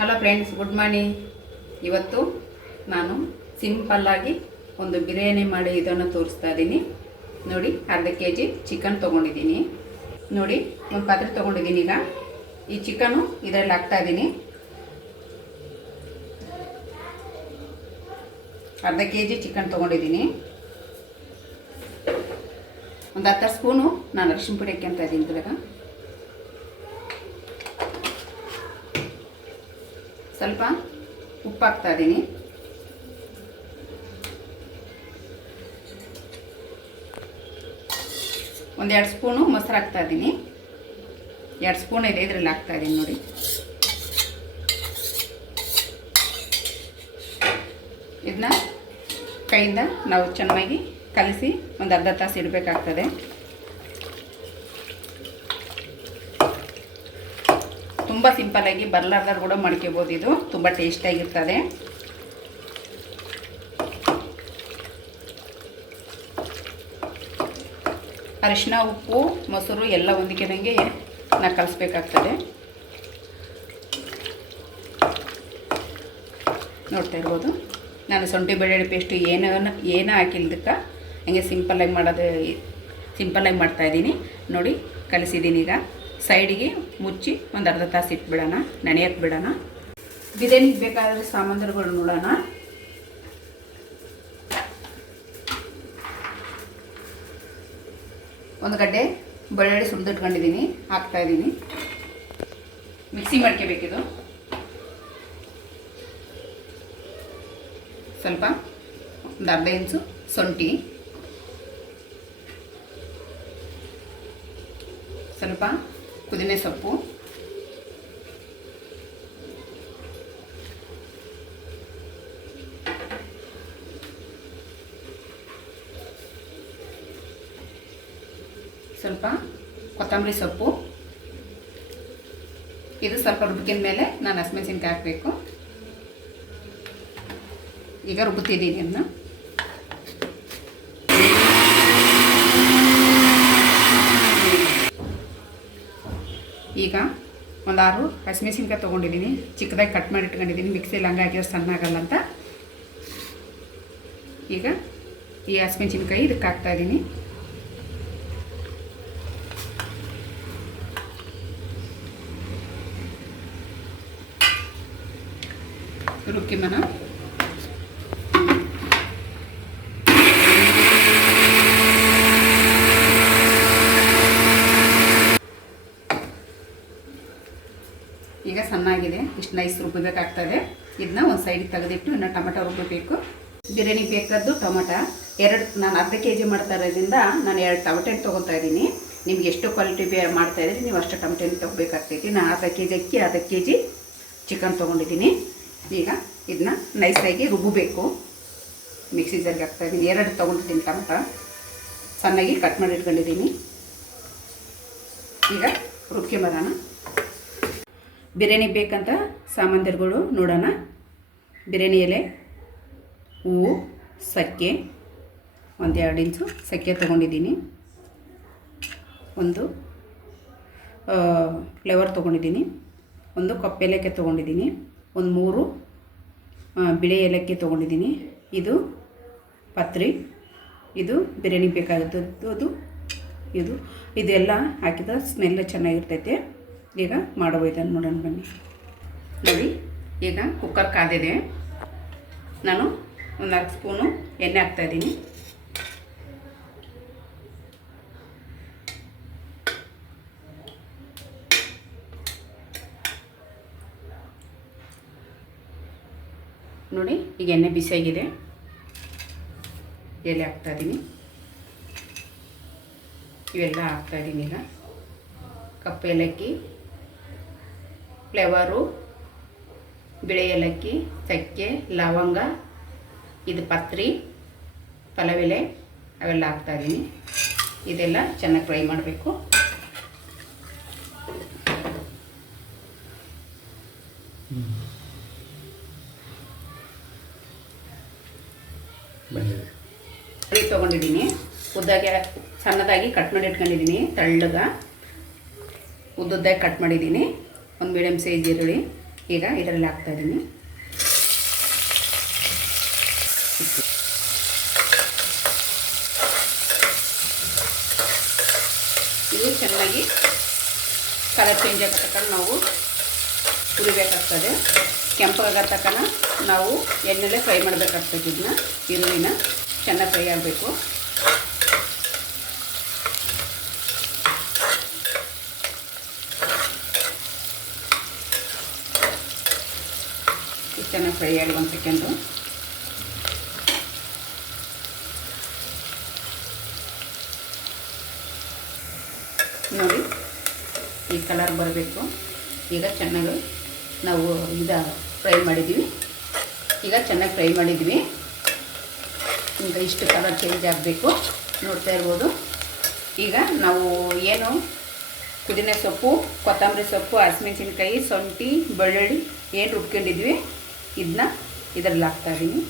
Hello friends good morning ಇವತ್ತು ನಾನು ಸಿಂಪಲ್ಲಾಗಿ ಒಂದು ಬಿರಿಯಾನಿ ಮಾಡಿ ಇದನ್ನು ತೋರಿಸ್ತಾ ಇದ್ದೀನಿ. ನೋಡಿ, ಅರ್ಧ ಕೆ ಜಿ ಚಿಕನ್ ತೊಗೊಂಡಿದ್ದೀನಿ. ನೋಡಿ, ಒಂದು ಪಾತ್ರೆ ತೊಗೊಂಡಿದ್ದೀನಿ ಈಗ. ಈ ಚಿಕನು ಇದರಲ್ಲಿ ಹಾಕ್ತಾ ಇದ್ದೀನಿ. ಅರ್ಧ ಕೆ ಜಿ ಚಿಕನ್ ತೊಗೊಂಡಿದ್ದೀನಿ. ಒಂದು ಹತ್ತು ಸ್ಪೂನು ನಾನು ಅರಿಶಿನ ಪುಡಿ ಹಾಕ್ಯಂತ ಇದ್ದೀನಿ ಇದ್ರಾಗ. ಸ್ವಲ್ಪ ಉಪ್ಪು ಹಾಕ್ತಾ ಇದ್ದೀನಿ ಒಂದೆರಡು ಸ್ಪೂನು ಮೊಸರು ಹಾಕ್ತಾ ಇದ್ದೀನಿ ಎರಡು ಸ್ಪೂನ್ ಇದೆ, ಇದರಲ್ಲಿ ಹಾಕ್ತಾ ಇದ್ದೀನಿ ನೋಡಿ. ಇದನ್ನ ಕೈಯಿಂದ ನಾವು ಚೆನ್ನಾಗಿ ಕಲಸಿ ಒಂದು ಅರ್ಧ ತಾಸು ಇಡಬೇಕಾಗ್ತದೆ. ತುಂಬ ಸಿಂಪಲ್ಲಾಗಿ ಬರ್ಲಾರ್ದಾರು ಕೂಡ ಮಾಡ್ಕೋಬೋದು ಇದು. ತುಂಬ ಟೇಸ್ಟಾಗಿರ್ತದೆ ಅರಿಶಿನ ಉಪ್ಪು, ಮೊಸರು ಎಲ್ಲ ಹೊಂದಿಕೆದಂಗೆ ನಾ ಕಲಿಸ್ಬೇಕಾಗ್ತದೆ. ನೋಡ್ತಾ ಇರ್ಬೋದು. ನಾನು ಸೊಂಟಿ ಬೆಳ್ಳುಳ್ಳಿ ಪೇಸ್ಟು ಏನು, ಏನೂ ಹಾಕಿಲ್ದಕ್ಕೆ ಹಂಗೆ ಸಿಂಪಲ್ಲಾಗಿ ಮಾಡೋದು ಸಿಂಪಲ್ಲಾಗಿ ಮಾಡ್ತಾಯಿದ್ದೀನಿ ನೋಡಿ ಕಲಿಸಿದ್ದೀನಿ ಈಗ ಸೈಡಿಗೆ ಮುಚ್ಚಿ ಒಂದು ಅರ್ಧ ತಾಸು ಇಟ್ಬಿಡೋಣ ನೆನೆಯಕ್ಕೆ ಬಿಡೋಣ. ಬಿರಿಯಾನಿಗೆ ಬೇಕಾದ್ರೆ ಸಾಮಾನುಗಳು ನೋಡೋಣ. ಒಂದು ಗಡ್ಡೆ ಬೆಳ್ಳುಳ್ಳಿ ಹಾಕ್ತಾ ಇದ್ದೀನಿ. ಮಿಕ್ಸಿ ಮಾಡ್ಕೋಬೇಕಿದು. ಸ್ವಲ್ಪ ಒಂದು ಅರ್ಧ ಇಂಚು ಶುಂಠಿ ಸ್ವಲ್ಪ ಪುದೀನ ಸೊಪ್ಪು. ಸ್ವಲ್ಪ ಕೊತ್ತಂಬರಿ ಸೊಪ್ಪು. ಇದು ಸ್ವಲ್ಪ ರುಬ್ಬಿದ ಮೇಲೆ ನಾನು ಹಸಿಮೆಣಸಿನ್ಕಾಯಿ ಹಾಕಬೇಕು. ಈಗ ರುಬ್ಬುತ್ತಿದ್ದೀನಿ ಅದನ್ನ ಈಗ ಒಂದು ಆರು ಹಸಿಮೆಣಸಿನ್ಕಾಯಿ ತೊಗೊಂಡಿದ್ದೀನಿ. ಚಿಕ್ಕದಾಗಿ ಕಟ್ ಮಾಡಿ ಇಟ್ಕೊಂಡಿದ್ದೀನಿ. ಮಿಕ್ಸಿಯಲ್ಲಿ ಹಂಗೆ ಹಾಕಿದ್ರೆ ಸಣ್ಣ ಆಗಲ್ಲ ಅಂತ. ಈಗ ಈ ಹಸಿಮೆಣಸಿನ್ಕಾಯಿ ಇದಕ್ಕೆ ಹಾಕ್ತಾ ಇದ್ದೀನಿ. ರುಕ್ಕಿ ಮನ ಈಗ ಸಣ್ಣಾಗಿದೆ ಇಷ್ಟು ನೈಸ್ ರುಬ್ಬಬೇಕಾಗ್ತದೆ ಇದನ್ನ ಒಂದು ಸೈಡಿಗೆ ತೆಗೆದಿಟ್ಟು ಇನ್ನು ಟೊಮೆಟೊ ರುಬ್ಬಬೇಕು ಬಿರಿಯಾನಿ ಬೇಕಾದ್ದು ಟೊಮೆಟೊ. ಎರಡು, ನಾನು ಅರ್ಧ ಕೆ ಜಿ ಮಾಡ್ತಾ ಇರೋದ್ರಿಂದ ನಾನು ಎರಡು ಟೊಮೆಟೊ ತೊಗೊತಾ ಇದ್ದೀನಿ. ನಿಮ್ಗೆ ಎಷ್ಟು ಕ್ವಾಲಿಟಿ ಬೇ ಮಾಡ್ತಾ ಇದ್ದೀರಿ, ನೀವು ಅಷ್ಟು ಟೊಮೆಟೊ ತೊಗೋಬೇಕಾಗ್ತೈತಿ. ನಾನು ಅರ್ಧ ಕೆ ಜಿ ಅಕ್ಕಿ ಅರ್ಧ ಕೆ ಜಿ ಚಿಕನ್ ತೊಗೊಂಡಿದ್ದೀನಿ. ಈಗ ಇದನ್ನ ನೈಸಾಗಿ ರುಬ್ಬಬೇಕು ಮಿಕ್ಸಿ ಹಾಕ್ತಾ ಇದ್ದೀನಿ. ಎರಡು ತೊಗೊಂಡಿದ್ದೀನಿ ಟೊಮೆಟೊ. ಸಣ್ಣಾಗಿ ಕಟ್ ಮಾಡಿ ಇಟ್ಕೊಂಡಿದ್ದೀನಿ. ಈಗ ರುಬ್ಕೆ ಬರೋಣ ಬಿರಿಯಾನಿ ಬೇಕಂತ ಸಾಮಾನ್ಯರುಗಳು ನೋಡೋಣ. ಬಿರಿಯಾನಿ ಎಲೆ, ಹೂವು, ಸಕ್ಕೆ ಒಂದು ಎರಡು ಇಂಚು ಸಕ್ಕೆ ತೊಗೊಂಡಿದ್ದೀನಿ. ಒಂದು ಫ್ಲೇವರ್ ತೊಗೊಂಡಿದ್ದೀನಿ. ಒಂದು ಕಪ್ಪು ಏಲಕ್ಕಿ ತೊಗೊಂಡಿದ್ದೀನಿ. ಒಂದು ಮೂರು ಬಿಳಿ ಏಲಕ್ಕಿ ತೊಗೊಂಡಿದ್ದೀನಿ. ಇದು ಪತ್ರಿ, ಇದು ಬಿರಿಯಾನಿಗೆ ಬೇಕಾಗಿದ್ದು ಅದು ಇದು, ಇದೆಲ್ಲ ಹಾಕಿದ್ರೆ ಸ್ಮೆಲ್ ಚೆನ್ನಾಗಿರ್ತೈತೆ. ಈಗ ಮಾಡಬೋಯ್ತಾನೆ ನೋಡೋಣ ಬನ್ನಿ. ನೋಡಿ, ಈಗ ಕುಕ್ಕರ್ ಕಾದಿದೆ. ನಾನು ಒಂದು ನಾಲ್ಕು ಸ್ಪೂನು ಎಣ್ಣೆ ಹಾಕ್ತಾಯಿದ್ದೀನಿ ನೋಡಿ, ಈಗ ಎಣ್ಣೆ ಬಿಸಿಯಾಗಿದೆ. ಎಲೆ ಹಾಕ್ತಾಯಿದ್ದೀನಿ ಇವೆಲ್ಲ ಹಾಕ್ತಾಯಿದ್ದೀನಿ ಈಗ. ಕಪ್ಪು ಏಲಕ್ಕಿ ಫ್ಲೇವರು ಬಿಳಿ ಏಲಕ್ಕಿ ಚಕ್ಕೆ ಲವಂಗ ಇದು ಪತ್ರಿ ಪಲಾವ್ ಎಲೆ ಅವೆಲ್ಲ ಹಾಕ್ತಾಯಿದ್ದೀನಿ ಇದೆಲ್ಲ ಚೆನ್ನಾಗಿ ಫ್ರೈ ಮಾಡಬೇಕು. ಈರುಳ್ಳಿ ತೊಗೊಂಡಿದ್ದೀನಿ. ಉದ್ದಾಗೆ ಸಣ್ಣದಾಗಿ ಕಟ್ ಮಾಡಿ ಇಟ್ಕೊಂಡಿದ್ದೀನಿ ತೆಳ್ಳಗ. ಉದ್ದುದ್ದಾಗಿ ಕಟ್ ಮಾಡಿದ್ದೀನಿ. ಒಂದು ಮೀಡಿಯಮ್ ಸೈಜ್ ಈರುಳ್ಳಿ ಈಗ ಇದರಲ್ಲಿ ಹಾಕ್ತಾ ಇದ್ದೀನಿ. ಇದು ಚೆನ್ನಾಗಿ ಕಲರ್ ಚೇಂಜ್ ಆಗೋ ನಾವು ಹುರಿಬೇಕಾಗ್ತದೆ. ಕೆಂಪಾಗೋ ತಕ್ಕನ ನಾವು ಎಣ್ಣೆಲೆ ಫ್ರೈ ಮಾಡಬೇಕಾಗ್ತದೆ ಇದನ್ನ. ಈರುಳ್ಳಿನ ಚೆನ್ನಾಗಿ ಫ್ರೈ ಆಗಬೇಕು. ಚೆನ್ನಾಗಿ ಫ್ರೈ ಆಗಿ ಒಂದು ಸೆಕೆಂಡು ನೋಡಿ, ಈ ಕಲರ್ ಬರಬೇಕು. ಈಗ ಚೆನ್ನಾಗಿ ನಾವು ಇದ ಫ್ರೈ ಮಾಡಿದ್ದೀವಿ ಈಗ ಚೆನ್ನಾಗಿ ಫ್ರೈ ಮಾಡಿದ್ದೀವಿ ಈಗ ಇಷ್ಟು ಕಲರ್ ಚೇಂಜ್ ಆಗಬೇಕು. ನೋಡ್ತಾ ಇರ್ಬೋದು. ಈಗ ನಾವು ಏನು ಪುದೀನ ಸೊಪ್ಪು, ಕೊತ್ತಂಬರಿ ಸೊಪ್ಪು, ಹಸಿಮೆಣಸಿನ್ಕಾಯಿ ಸೊಂಟಿ ಬೆಳ್ಳುಳ್ಳಿ, ಏನು ರುಬ್ಕೊಂಡಿದ್ವಿ? ಇದನ್ನ ಇದರಲ್ಲಿ ಹಾಕ್ತಾ ಇದ್ದೀನಿ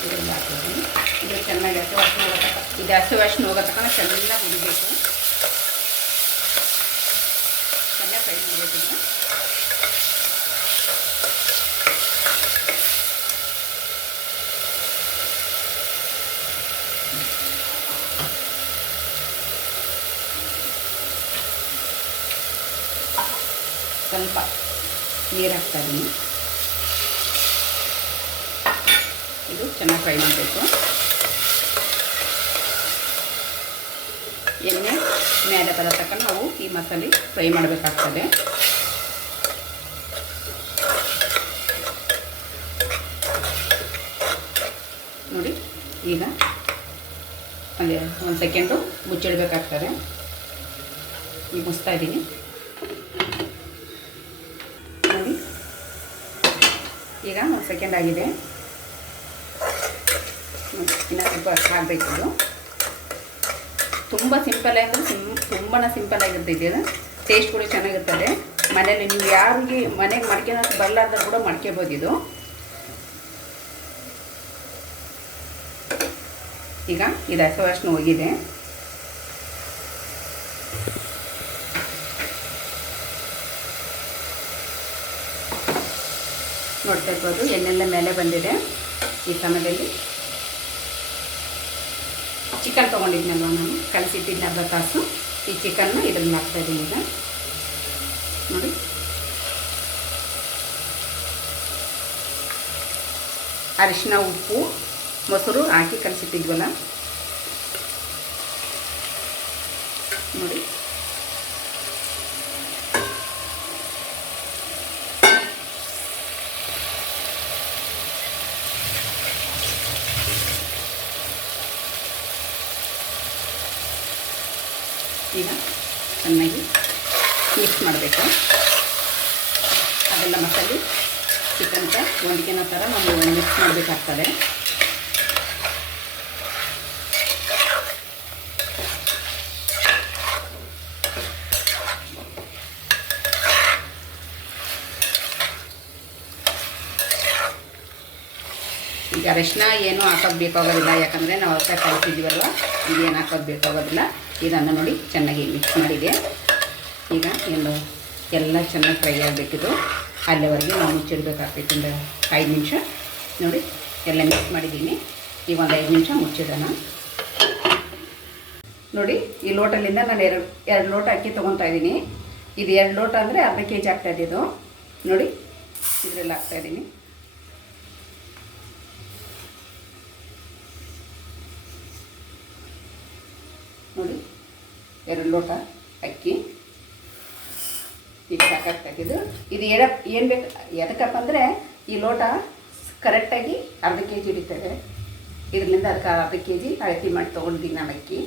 ಇದೆಲ್ಲ ಹಾಕಿದ್ದೀನಿ ಇದು ಚೆನ್ನಾಗಿ ಹಸಿ ವಾಸನೆ ಹೋಗೋ ಇದು ಹಸಿ ವಾಸನೆ ಹೋಗೋ ಚೆನ್ನಾಗಿ ಹುರಿಬೇಕು. ಚೆನ್ನಾಗಿ ಫ್ರೈ ಮಾಡಬೇಕು ಸ್ವಲ್ಪ ನೀರು ಹಾಕ್ತಾ ಇದ್ದೀನಿ ಇದು ಚೆನ್ನಾಗಿ ಫ್ರೈ ಮಾಡಬೇಕು. ಎಣ್ಣೆ ಮೇಲೆ ಬರೋ ತಕ್ಕ ನಾವು ಈ ಮಸಾಲೆ ಫ್ರೈ ಮಾಡಬೇಕಾಗ್ತದೆ. ನೋಡಿ, ಈಗ ಅದೇ ಒಂದು ಸೆಕೆಂಡು ಮುಚ್ಚಿಡಬೇಕಾಗ್ತದೆ. ಈಗ ಮುಚ್ತಾ ಇದ್ದೀನಿ ನೋಡಿ ಈಗ ಒಂದು ಸೆಕೆಂಡ್ ಆಗಿದೆ. ಇನ್ನು ಸ್ವಲ್ಪ ಆಗಬೇಕು ಇದು ತುಂಬ ಸಿಂಪಲ್ ಅಂದರೆ ಸಿಂ ತುಂಬಾ ಸಿಂಪಲ್ ಆಗಿರುತ್ತೆ ಇದು. ಟೇಸ್ಟ್ ಕೂಡ ಚೆನ್ನಾಗಿರ್ತದೆ. ಮನೇಲಿ ನೀವು ಯಾರಿಗೆ, ಮನೆಗೆ ಮಡ್ಕೊಳಕ್ಕೆ ಬರಲಾರ್ದಾಗ ಕೂಡ ಮಾಡ್ಕೋಬೋದು ಇದು. ಈಗ ಇದು ಹಸಿವಷ್ಟು ಹೋಗಿದೆ. ನೋಡ್ತಾ ಇರ್ಬೋದು. ಎಣ್ಣೆಲ್ಲ ಮೇಲೆ ಬಂದಿದೆ ಈ ಸಮಯದಲ್ಲಿ. ಚಿಕನ್ ತೊಗೊಂಡಿದ್ನಲ್ವ ನಾನು? ಕಲಸಿಟ್ಟಿದ್ದ ಅರ್ಧ ತಾಸು. ಈ ಚಿಕನ್ನ ಇದ್ರಲ್ಲಿ ಹಾಕ್ತಾಯಿದ್ದೀನಿ ಈಗ. ನೋಡಿ. ಅರಿಶಿನ, ಉಪ್ಪು, ಮೊಸರು ಹಾಕಿ ಕಲಸಿಟ್ಟಿದ್ವಲ್ಲ ನೋಡಿ. ಈಗ ಚೆನ್ನಾಗಿ ಮಿಕ್ಸ್ ಮಾಡಬೇಕು. ಅದೆಲ್ಲ ಮಸಾಲೆ ಚಿಕನ್ಕ ಹೊಂದಿಕೆನ ಥರ ನಾವು ಮಿಕ್ಸ್ ಮಾಡಬೇಕಾಗ್ತದೆ. ಈಗ ಅರಿಶಿನ ಏನು ಹಾಕೋದು ಬೇಕಾಗೋದಿಲ್ಲ, ಯಾಕಂದರೆ ನಾವು ಅವತ್ತ ಕಲಿಸಿದ್ದೀವಲ್ವ ಏನು ಹಾಕೋದು ಬೇಕಾಗೋದಿಲ್ಲ. ಇದನ್ನು ನೋಡಿ ಚೆನ್ನಾಗಿ ಮಿಕ್ಸ್ ಮಾಡಿದೆ. ಈಗ ಏನು ಎಲ್ಲ ಚೆನ್ನಾಗಿ ಫ್ರೈ ಆಗಬೇಕಿದು ಅಲ್ಲಿವರೆಗೆ ನಾವು ಮುಚ್ಚಿಡ್ಬೇಕಾಗ್ತೈತೆ ಒಂದು ಐದು ನಿಮಿಷ. ನೋಡಿ, ಎಲ್ಲ ಮಿಕ್ಸ್ ಮಾಡಿದ್ದೀನಿ. ಈಗ ಒಂದು ಐದು ನಿಮಿಷ ಮುಚ್ಚಿಡೋಣ. ನೋಡಿ, ಈ ಲೋಟಲ್ಲಿಂದ ನಾನು ಎರಡು ಎರಡು ಲೋಟ ಅಕ್ಕಿ ತೊಗೊತಾ ಇದ್ದೀನಿ. ಇದು ಎರಡು ಲೋಟ ಅಂದರೆ ಅರ್ಧ ಕೆ ಜಿ ಆಗ್ತಾಯಿದೆ ಇದು ನೋಡಿ, ಇದರಲ್ಲಿ ಹಾಕ್ತಾಯಿದ್ದೀನಿ ನೋಡಿ ಎರಡು ಲೋಟ ಅಕ್ಕಿ. ಈಗ ಸಾಕಾಗ್ತಾಯಿದ್ದು ಇದು ಎಡ, ಏನು ಬೇಕು, ಎದಕ್ಕಪ್ಪ ಅಂದರೆ ಈ ಲೋಟ ಕರೆಕ್ಟಾಗಿ ಅರ್ಧ ಕೆ ಜಿ ಹಿಡಿತೇವೆ ಇದರಿಂದ ಅದಕ್ಕೆ ಅರ್ಧ ಕೆ ಜಿ ಅಳತಿ ಮಾಡಿ ತೊಗೊಂಡಿದ್ದೀನಿ ನಾನು ಅಕ್ಕಿ.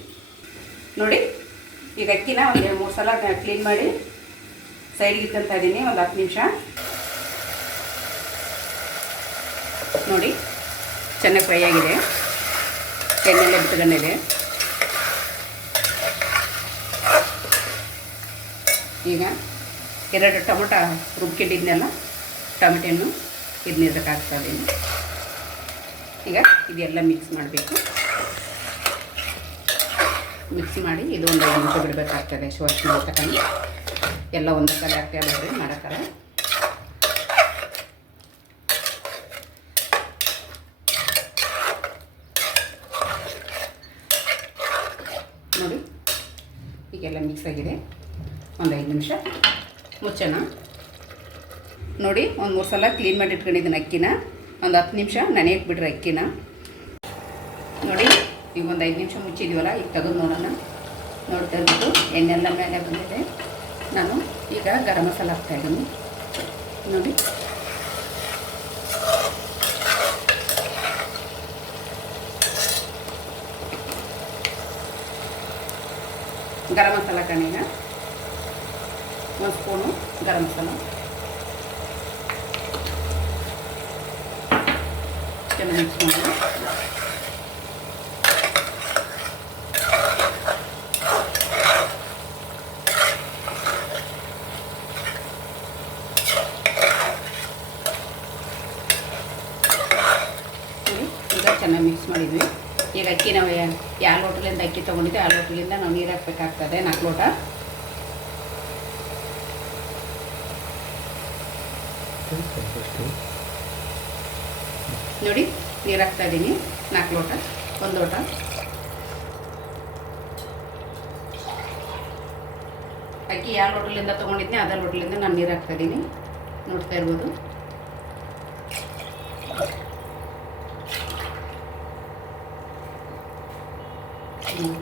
ನೋಡಿ, ಈಗ ಅಕ್ಕಿನ ಒಂದು ಎರಡು ಮೂರು ಸಲ ಕ್ಲೀನ್ ಮಾಡಿ ಸೈಡ್ಗೆ ಇಕ್ಕಂತ ಇದ್ದೀನಿ ಒಂದು ಹತ್ತು ನಿಮಿಷ. ನೋಡಿ, ಚೆನ್ನಾಗಿ ಫ್ರೈ ಆಗಿದೆ. ಎಣ್ಣೆಲ್ಲ ಬಿಟ್ಕೊಂಡಿದೆ ಈಗ ಎರಡು ಟೊಮೊಟೊ ರುಬ್ಕೊಂಡಿದ್ನೆಲ್ಲ ಇದನ್ನ ಇದಕ್ಕೆ ಹಾಕ್ತಾ ಇದ್ದೀನಿ ಈಗ ಇದೆಲ್ಲ ಮಿಕ್ಸ್ ಮಾಡಬೇಕು. ಮಿಕ್ಸ್ ಮಾಡಿ ಇದು ಒಂದು ಐದು ನಿಮಿಷ ಬಿಡಬೇಕಾಗ್ತದೆ ಶೋಷಣೆ ತಕೊಂಡು ಎಲ್ಲ ಒಂದು ಕಡೆ ಹಾಕ್ತಾ ಬರ್ರಿ ಮಾಡೋಕ್ಕಲ್ಲ ನೋಡಿ, ಈಗೆಲ್ಲ ಮಿಕ್ಸ್ ಆಗಿದೆ. ಒಂದು ಐದು ನಿಮಿಷ. ಮುಚ್ಚೋಣ. ನೋಡಿ, ಒಂದು ಮೂರು ಸಲ ಕ್ಲೀನ್ ಮಾಡಿ ಇಟ್ಕೊಂಡಿದ್ದೀನಿ ಅಕ್ಕಿನ. ಒಂದು ಹತ್ತು ನಿಮಿಷ ನೆನೆಯಕ್ಕೆ ಬಿಡ್ರಿ ಅಕ್ಕಿನ. ನೋಡಿ, ಈಗ ಒಂದು ಐದು ನಿಮಿಷ ಮುಚ್ಚಿದ್ದೀವಲ್ಲ ಈಗ ತೆಗೆದು ನೋಡೋಣ. ನೋಡಿ ತೆಗೆದು ಎಣ್ಣೆಲ್ಲ ಮೇಲೆ ಬಂದಿದೆ. ನಾನು ಈಗ ಗರಂ ಮಸಾಲ ಹಾಕ್ತಾಯಿದ್ದೀನಿ ನೋಡಿ. ಗರಂ ಮಸಾಲ ಕಣೀಗ ಒಂದು ಸ್ಪೂನು ಗರಂ ಮಸಾಲ ಚೆನ್ನಾಗಿ ಮಿಕ್ಸ್ ಚೆನ್ನಾಗಿ ಮಿಕ್ಸ್ ಮಾಡಿದ್ವಿ. ಈಗ ಅಕ್ಕಿ ನಾವು ಯಾವ ಲೋಟಲಿಂದ ಅಕ್ಕಿ ತೊಗೊಂಡಿದ್ದೆ ಆ ಲೋಟಲಿಂದ ನಾವು ನೀರು ಹಾಕ್ಬೇಕಾಗ್ತದೆ, ನಾಲ್ಕು ಲೋಟ. ನೋಡಿ ನೀರು ಹಾಕ್ತಾ ಇದ್ದೀನಿ. ನಾಲ್ಕು ಲೋಟ, ಒಂದು ಲೋಟ. ಅಕ್ಕಿ ಯಾವ ಲೋಟಲಿಂದ ತೊಗೊಂಡಿದ್ದೆ ಅದೇ ಲೋಟಲಿಂದ ನಾನು ನೀರು ಹಾಕ್ತಾ ಇದ್ದೀನಿ. ನೋಡ್ತಾ ಇರ್ಬೋದು. ಹ್ಮ್.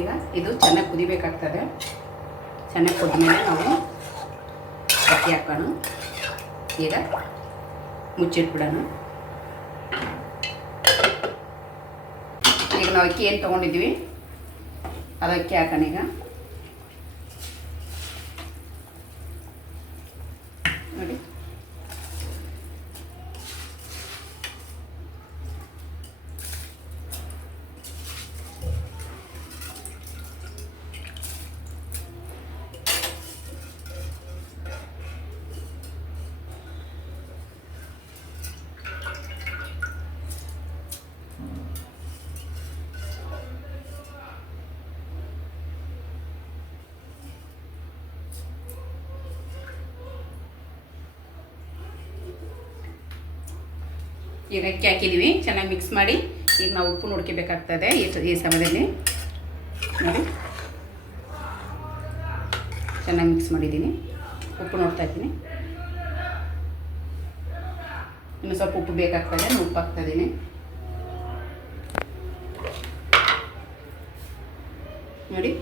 ಈಗ ಇದು ಚೆನ್ನಾಗಿ ಕುದಿಬೇಕಾಗ್ತದೆ. ಚೆನ್ನಾಗಿ ಕುದ್ಮೇಲೆ ನಾವು ಅಕ್ಕಿ ಹಾಕೋಣ. ಈಗ ಮುಚ್ಚಿಟ್ಬಿಡೋಣ. ಈಗ ನಾವು ಅಕ್ಕಿ ಏನು ತೊಗೊಂಡಿದ್ವಿ ಅದು ಅಕ್ಕಿ ಹಾಕೋಣ ಈಗ ನೋಡಿ ಈಗ ಅಕ್ಕಿ ಹಾಕಿದ್ದೀವಿ ಚೆನ್ನಾಗಿ ಮಿಕ್ಸ್ ಮಾಡಿ. ಈಗ ನಾವು ಉಪ್ಪು ನೋಡ್ಕೋಬೇಕಾಗ್ತದೆ ಈ ಸಮಯದಲ್ಲಿ. ನೋಡಿ. ಚೆನ್ನಾಗಿ ಮಿಕ್ಸ್ ಮಾಡಿದ್ದೀನಿ. ಉಪ್ಪು ನೋಡ್ತಾ ಇದ್ದೀನಿ. ಇನ್ನು ಸ್ವಲ್ಪ ಉಪ್ಪು ಬೇಕಾಗ್ತದೆ ಉಪ್ಪು ಹಾಕ್ತಾ ಇದ್ದೀನಿ. ನೋಡಿ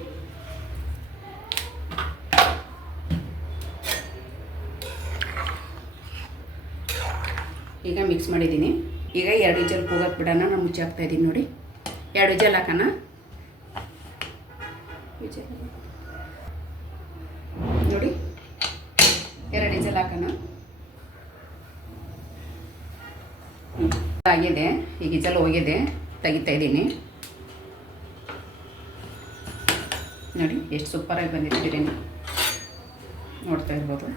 ಈಗ ಮಿಕ್ಸ್ ಮಾಡಿದ್ದೀನಿ. ಈಗ ಎರಡು ವಿಜಲ್ ಕೂಗಕ್ಕೆ ಬಿಡೋಣ, ನಾನು ಮುಚ್ಚಿ ಹಾಕ್ತಾ ಇದ್ದೀನಿ ನೋಡಿ. ಎರಡು ವಿಜಲ್ ಹಾಕೋಣ. ನೋಡಿ. ಎರಡು ವಿಜಲ್ ಹಾಕೋಣ. ಆಗಿದೆ. ಈಗ ವಿಜಲ್ ಹೋಗಿದೆ. ತೆಗಿತಾ ಇದ್ದೀನಿ. ನೋಡಿ, ಎಷ್ಟು ಸೂಪರಾಗಿ ಬಂದಿದೆ ನೋಡ್ತಾ ಇರ್ಬೋದು.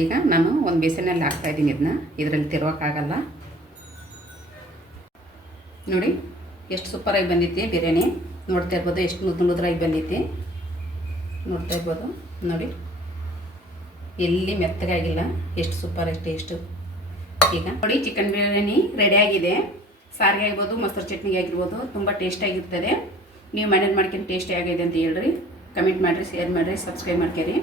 ಈಗ ನಾನು ಒಂದು ಬೇಸನಲ್ಲಿ ಹಾಕ್ತಾ ಇದ್ದೀನಿ ಇದನ್ನ ಇದರಲ್ಲಿ ತಿರುವಕ್ಕಾಗಲ್ಲ. ನೋಡಿ, ಎಷ್ಟು ಸೂಪರಾಗಿ ಬಂದಿತ್ತು ಬಿರಿಯಾನಿ. ನೋಡ್ತಾ ಇರ್ಬೋದು ಎಷ್ಟು ಮುದ್ದು ಮುದ್ರಾಗಿ ಬಂದಿತ್ತು ನೋಡ್ತಾ ಇರ್ಬೋದು. ನೋಡಿ, ಎಲ್ಲಿ ಮೆತ್ತಗಾಗಿಲ್ಲ ಎಷ್ಟು ಸೂಪರ್ ಟೇಸ್ಟು. ಈಗ ನೋಡಿ, ಚಿಕನ್ ಬಿರಿಯಾನಿ ರೆಡಿ ಆಗಿದೆ. ಸಾರಿಗೆ ಆಗಿರ್ಬೋದು, ಮೊಸರು ಚಟ್ನಿಗೆ ಆಗಿರ್ಬೋದು, ತುಂಬ ಟೇಸ್ಟಾಗಿರ್ತದೆ ನೀವು ಮನೇಲಿ ಮಾಡ್ಕೊಂಡು ಟೇಸ್ಟಿ ಆಗಿದೆ ಅಂತ ಹೇಳ್ರಿ. ಕಮೆಂಟ್ ಮಾಡಿರಿ ಶೇರ್ ಮಾಡಿರಿ ಸಬ್ಸ್ಕ್ರೈಬ್ ಮಾಡ್ಕೊರಿ.